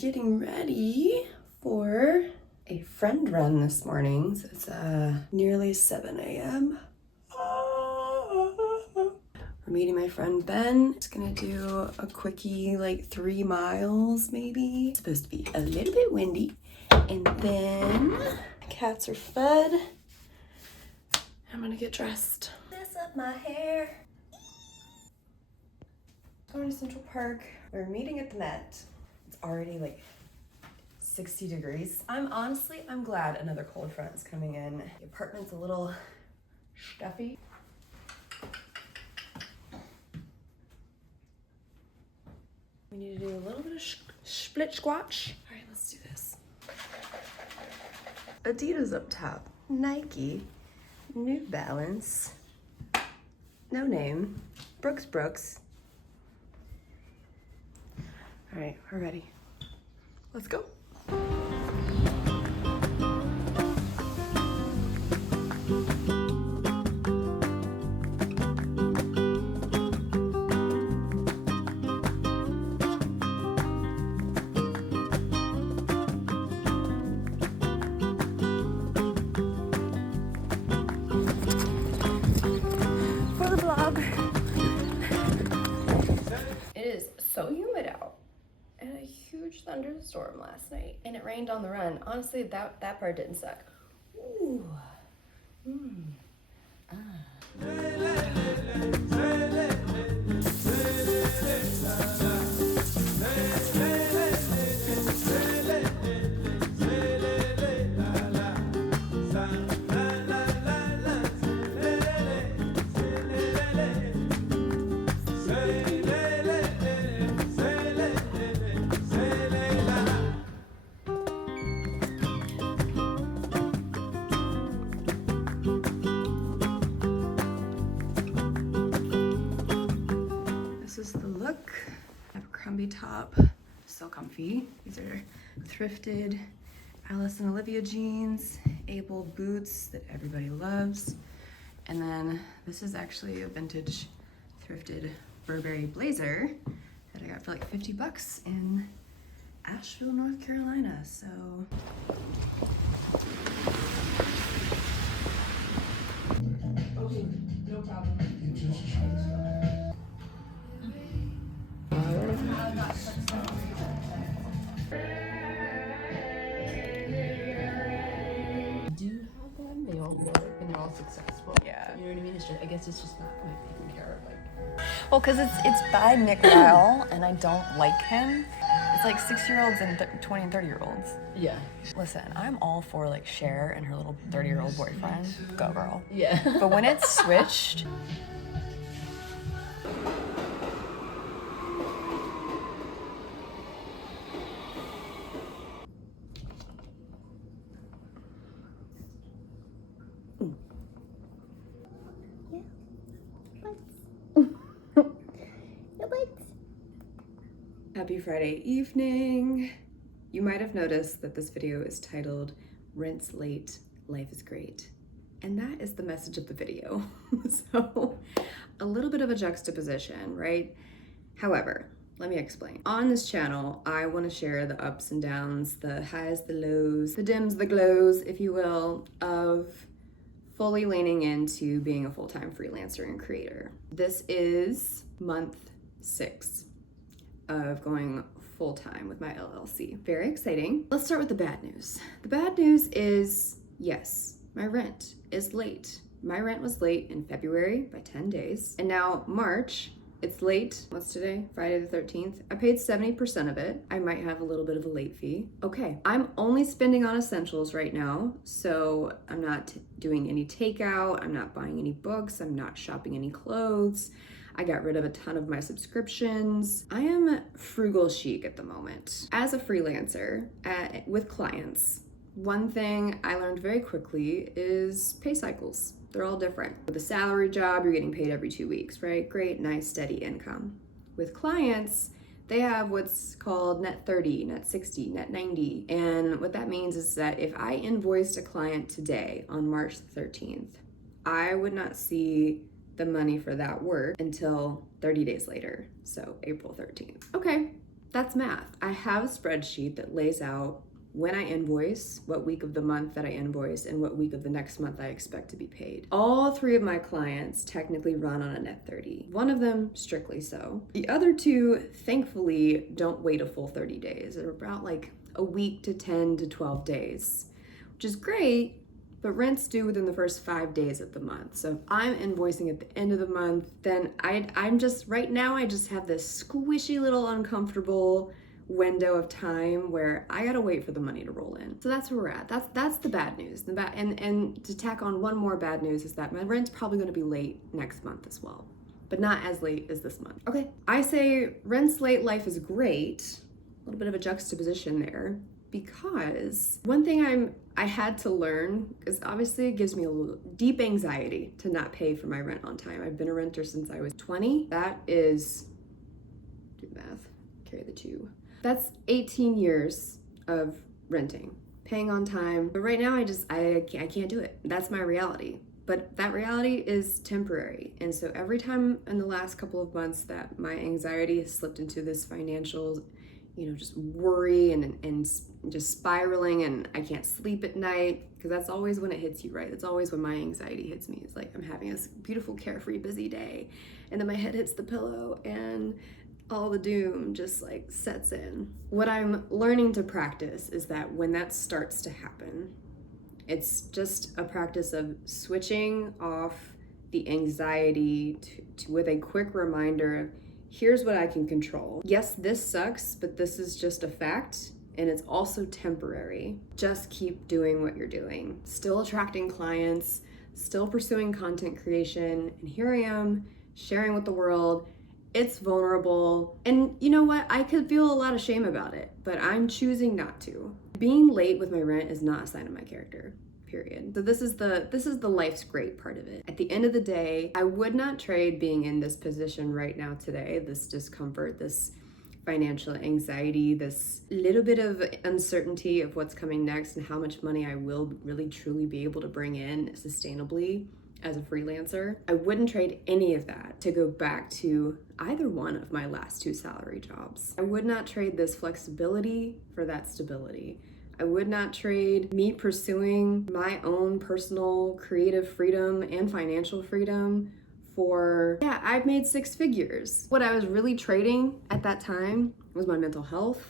getting ready for a friend run this morning. So it's nearly 7 a.m. We're meeting my friend Ben. Just gonna do a quickie, like 3 miles maybe. It's supposed to be a little bit windy. And then cats are fed. I'm gonna get dressed. Mess up my hair. Going to Central Park. We're meeting at the Met. It's already like 60 degrees. I'm glad another cold front is coming in. The apartment's a little stuffy. We need to do a little bit of split squatch. All right, let's do this. Adidas up top, Nike, New Balance, no name, Brooks. All right, we're ready. Let's go. For the vlog. It is so humid out. And a huge thunderstorm last night, and it rained on the run. Honestly, that part didn't suck. Ooh. This is the look. Abercrombie top, so comfy. These are thrifted Alice and Olivia jeans, Able boots that everybody loves. And then this is actually a vintage thrifted Burberry blazer that I got for like 50 bucks in Asheville, North Carolina. So okay, no problem. And you're all successful. Yeah. You know what I mean? It's just, I guess it's just not like taken care of. Like, Well, because it's by Nick Lyle, and I don't like him. It's like 6-year-olds and 20 and 30-year-olds. yeah. Listen, I'm all for like Cher and her little 30-year-old boyfriend. Go, girl. Yeah. But when it's switched. Happy Friday evening. You might have noticed that this video is titled Rent's Late, Life is Great. And that is the message of the video. So a little bit of a juxtaposition, right? However, let me explain. On this channel, I want to share the ups and downs, the highs, the lows, the dims, the glows, if you will, of fully leaning into being a full-time freelancer and creator. This is month 6 of going full-time with my LLC. Very exciting. Let's start with the bad news. The bad news is, yes, my rent is late. My rent was late in February by 10 days. And now March, it's late. What's today? Friday the 13th. I paid 70% of it. I might have a little bit of a late fee. Okay, I'm only spending on essentials right now. So I'm not doing any takeout. I'm not buying any books. I'm not shopping any clothes. I got rid of a ton of my subscriptions. I am frugal chic at the moment. As a freelancer with clients, one thing I learned very quickly is pay cycles. They're all different. With a salary job, you're getting paid every 2 weeks, right? Great, nice, steady income. With clients, they have what's called net 30, net 60, net 90. And what that means is that if I invoiced a client today on March 13th, I would not see the money for that work until 30 days later, so April 13th. Okay, That's math. I have a spreadsheet that lays out when I invoice, what week of the month that I invoice, and what week of the next month I expect to be paid. All 3 of my clients technically run on a net 30. One of them strictly so. The other 2, thankfully, don't wait a full 30 days. They're about like a week to 10 to 12 days, which is great, but rent's due within the first 5 days of the month. So if I'm invoicing at the end of the month, then I'm just, right now I just have this squishy little uncomfortable window of time where I gotta wait for the money to roll in. So that's where we're at. That's the bad news. And to tack on one more bad news is that my rent's probably gonna be late next month as well, but not as late as this month. Okay, I say rent's late, life is great. A little bit of a juxtaposition there, because one thing I had to learn, because obviously it gives me a little deep anxiety to not pay for my rent on time. I've been a renter since I was 20. That is, do the math, carry the 2. That's 18 years of renting, paying on time. But right now I can't do it. That's my reality. But that reality is temporary. And so every time in the last couple of months that my anxiety has slipped into this financial, just worry and just spiraling, and I can't sleep at night, because that's always when it hits you, right? That's always when my anxiety hits me. It's like I'm having this beautiful, carefree, busy day, and then my head hits the pillow and all the doom just like sets in. What I'm learning to practice is that when that starts to happen, it's just a practice of switching off the anxiety to with a quick reminder of, here's what I can control. Yes, this sucks, but this is just a fact, and it's also temporary. Just keep doing what you're doing. Still attracting clients, still pursuing content creation, and here I am sharing with the world. It's vulnerable, and you know what? I could feel a lot of shame about it, but I'm choosing not to. Being late with my rent is not a sign of my character, period. So this is the life's great part of it. At the end of the day, I would not trade being in this position right now today, this discomfort, this financial anxiety, this little bit of uncertainty of what's coming next and how much money I will really truly be able to bring in sustainably as a freelancer. I wouldn't trade any of that to go back to either one of my last 2 salary jobs. I would not trade this flexibility for that stability. I would not trade me pursuing my own personal creative freedom and financial freedom for, yeah, I've made 6 figures. What I was really trading at that time was my mental health,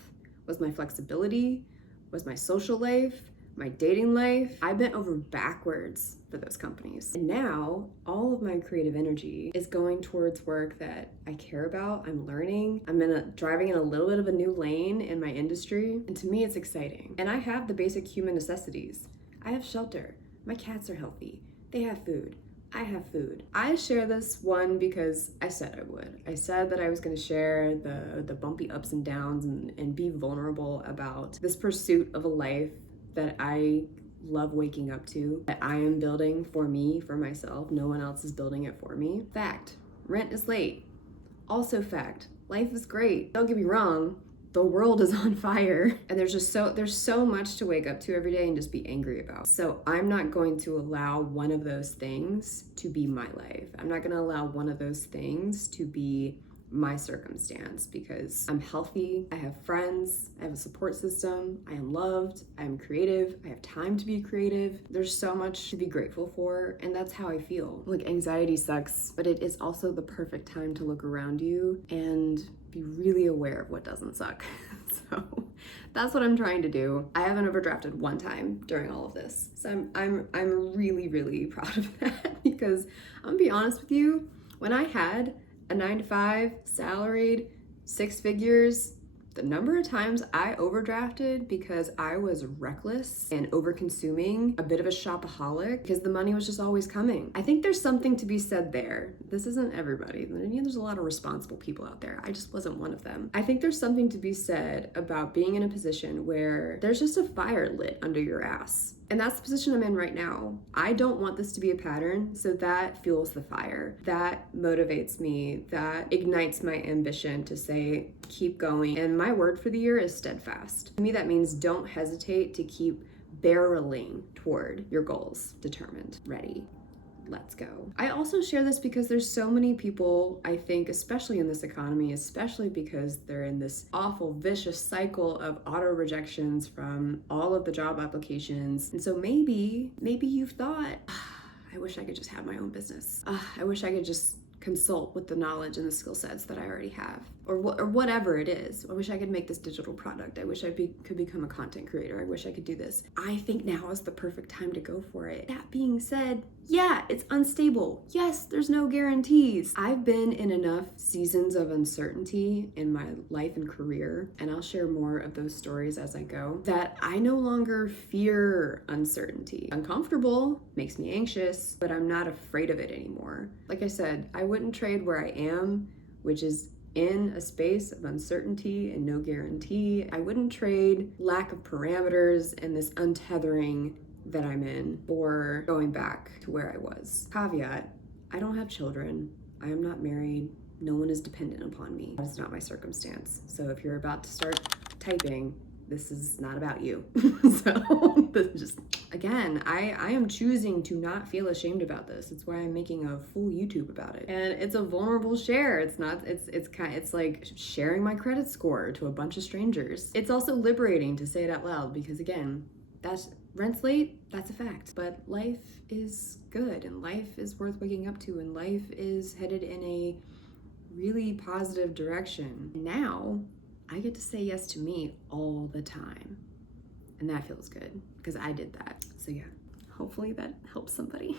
was my flexibility, was my social life, my dating life. I bent over backwards for those companies. And now all of my creative energy is going towards work that I care about. I'm learning. I'm driving in a little bit of a new lane in my industry. And to me, it's exciting. And I have the basic human necessities. I have shelter. My cats are healthy. They have food. I have food. I share this one because I said I would. I said that I was going to share the bumpy ups and downs and be vulnerable about this pursuit of a life that I love waking up to, that I am building for me, for myself. No one else is building it for me. Fact, rent is late. Also fact, life is great. Don't get me wrong, the world is on fire, and there's so much to wake up to every day and just be angry about. So I'm not going to allow one of those things to be my life. I'm not gonna allow one of those things to be my circumstance, because I'm healthy, I have friends, I have a support system, I am loved, I am creative, I have time to be creative. There's so much to be grateful for, and that's how I feel. Like, anxiety sucks, but it is also the perfect time to look around you and be really aware of what doesn't suck. So that's what I'm trying to do. I haven't overdrafted one time during all of this. So I'm really, really proud of that, because I'm gonna be honest with you, when I had a 9-to-5, salaried, 6 figures, the number of times I overdrafted because I was reckless and over-consuming, a bit of a shopaholic, because the money was just always coming. I think there's something to be said there. This isn't everybody. There's a lot of responsible people out there. I just wasn't one of them. I think there's something to be said about being in a position where there's just a fire lit under your ass. And that's the position I'm in right now. I don't want this to be a pattern, so that fuels the fire. That motivates me, that ignites my ambition to say, keep going. And my word for the year is steadfast. To me, that means don't hesitate to keep barreling toward your goals, determined, ready, let's go. I also share this because there's so many people, I think, especially in this economy, especially because they're in this awful, vicious cycle of auto rejections from all of the job applications. And so maybe you've thought, I wish I could just have my own business. I wish I could just consult with the knowledge and the skill sets that I already have, or whatever it is. I wish I could make this digital product. I wish I could become a content creator. I wish I could do this. I think now is the perfect time to go for it. That being said, yeah, it's unstable. Yes, there's no guarantees. I've been in enough seasons of uncertainty in my life and career, and I'll share more of those stories as I go, that I no longer fear uncertainty. Uncomfortable, makes me anxious, but I'm not afraid of it anymore. Like I said, I wouldn't trade where I am, which is in a space of uncertainty and no guarantee. I wouldn't trade lack of parameters and this untethering that I'm in for going back to where I was. Caveat, I don't have children. I am not married. No one is dependent upon me. That's not my circumstance. So if you're about to start typing, this is not about you. So just, again, I am choosing to not feel ashamed about this. It's why I'm making a full YouTube about it. And it's a vulnerable share. It's like sharing my credit score to a bunch of strangers. It's also liberating to say it out loud because, again, that's rent's late, that's a fact. But life is good and life is worth waking up to and life is headed in a really positive direction. Now, I get to say yes to me all the time. And that feels good because I did that. So yeah, hopefully that helps somebody.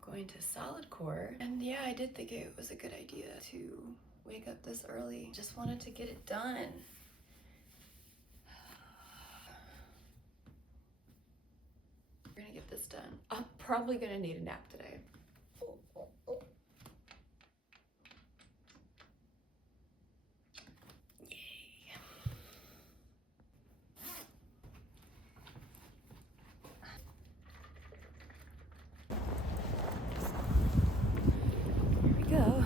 Going to solid core. And yeah, I did think it was a good idea to wake up this early. Just wanted to get it done. We're gonna get this done. I'm probably gonna need a nap today. Yay. Here we go.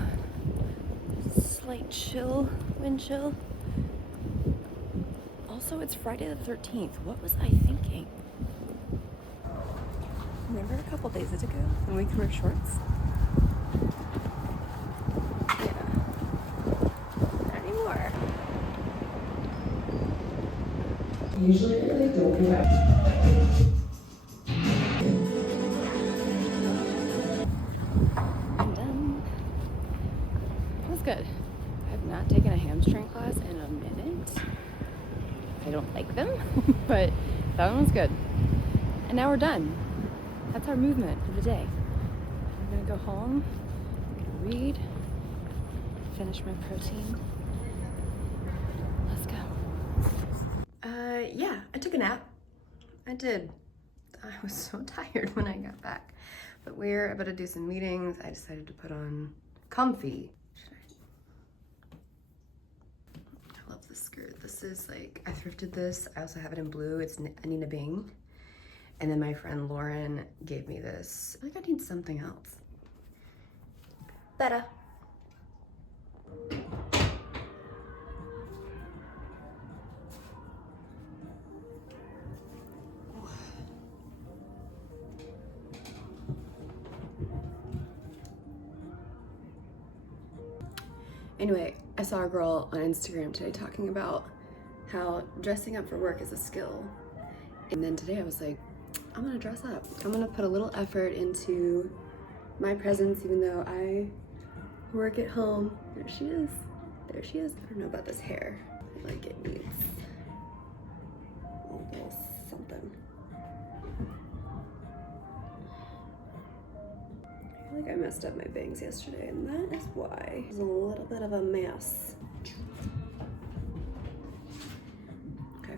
Slight chill, wind chill. Also, it's Friday the 13th. What was I thinking? Remember a couple days ago when we could wear shorts? Yeah. Not anymore. Usually I really don't go back. I'm done. That was good. I have not taken a hamstring class in a minute. I don't like them, but that one was good. And now we're done. That's our movement for the day. I'm gonna go home, I'm gonna read, finish my protein. Let's go. Yeah, I took a nap. I did. I was so tired when I got back. But we're about to do some meetings. I decided to put on comfy. I love this skirt. This is like, I thrifted this. I also have it in blue. It's Anina Bing. And then my friend Lauren gave me this. I think I need something else. Better. Anyway, I saw a girl on Instagram today talking about how dressing up for work is a skill. And then today I was like, I'm gonna dress up. I'm gonna put a little effort into my presence even though I work at home. There she is. There she is. I don't know about this hair. Like it needs a little something. I feel like I messed up my bangs yesterday and that is why. It was a little bit of a mess. Okay,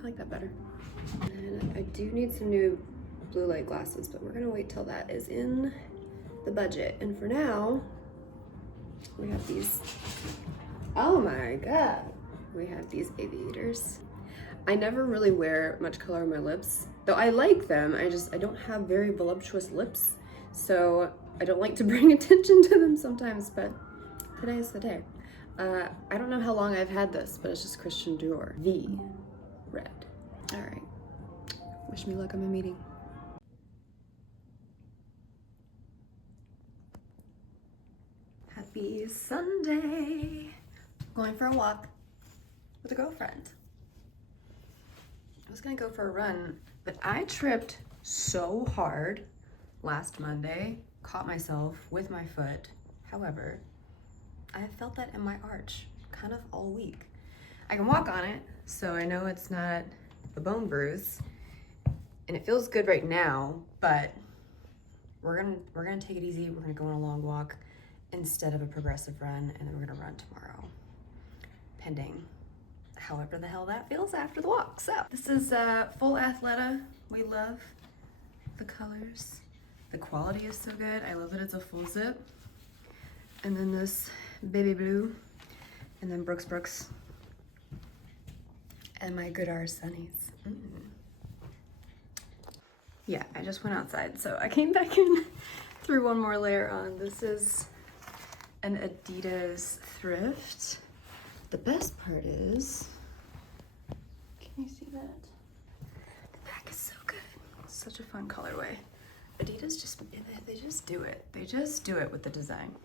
I like that better. And I do need some new blue light glasses, but we're gonna wait till that is in the budget. And for now, we have these. Oh my God. We have these aviators. I never really wear much color on my lips, though I like them. I don't have very voluptuous lips. So I don't like to bring attention to them sometimes, but today is the day. I don't know how long I've had this, but it's just Christian Dior. The red. All right. Wish me luck on my meeting. Happy Sunday. Going for a walk with a girlfriend. I was gonna go for a run, but I tripped so hard last Monday, caught myself with my foot. However, I have felt that in my arch kind of all week. I can walk on it, so I know it's not a bone bruise, and it feels good right now, but we're gonna take it easy. We're gonna go on a long walk instead of a progressive run, and then we're gonna run tomorrow, pending however the hell that feels after the walk. So this is full Athleta. We love the colors. The quality is so good. I love that it's a full zip. And then this baby blue, and then Brooks, and my Goodar Sunnies. Yeah, I just went outside, so I came back in, threw one more layer on. This is an Adidas thrift. The best part is, can you see that? The back is so good. It's such a fun colorway. Adidas they just do it. They just do it with the design.